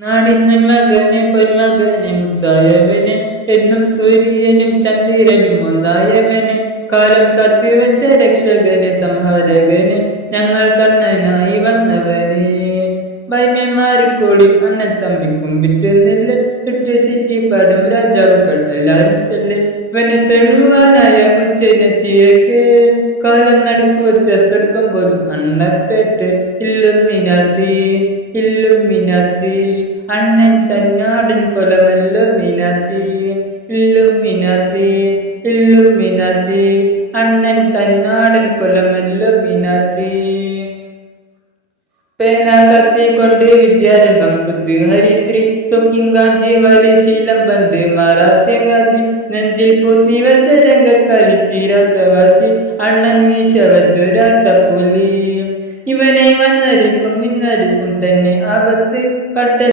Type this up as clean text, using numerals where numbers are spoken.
നാടിന്നമകനെ പൊന്മകനെ മുത്തായവനെ എന്നും സൂര്യനും ചന്ദ്രനും ഒന്നായവനെ കാലം കാത്തുവെച്ച രക്ഷകനെ സംഹാരകനെ ഞങ്ങൾ കണ്ണനായി വന്നവനെ ഭൈമ്യന്മാരിക്കോടി അണ്ണൻ തമ്പി കുമ്പിറ്റുന്നില്ല ഇട്ട് സിറ്റി പാടും രാജാവുകൾ എല്ലാരും ചെല്ല് ഇവനെ തെളിവാനായ മുച്ചനെത്തിയേക്ക് കാലം നടുക്കു വെച്ച സ്വർഗം പോലും അണ്ണപ്പേറ്റ് ഇല്ലുമിനാത്തി ഇല്ലുമിനാത്തി അണ്ണൻ തന്നാടൻ കൊലമല്ലോ മീനാത്തി ഇല്ലുമിനാത്തി ഇല്ലുമിനാത്തി അണ്ണൻ തന്നാടൻ കൊലമല്ലോ മീനാത്തി പേന കത്തിക്കൊണ്ട് വിദ്യാരംഭം കുത്ത് ഹരിശ്രീ തൊക്കിങ്കാഞ്ചി വലി ശീലം ബന്ധ് മാറാത്തെ വാതി നെഞ്ചിൽ പൂത്തി വെച്ച രംഗക്കാരി തീരാത്ത വാശി അണ്ണൻ മീശ വച്ചൊരാട്ട പുലി ഇവനെ വന്നരിക്കും നിന്നരിക്കും തന്നെ ആപത്ത് കട്ട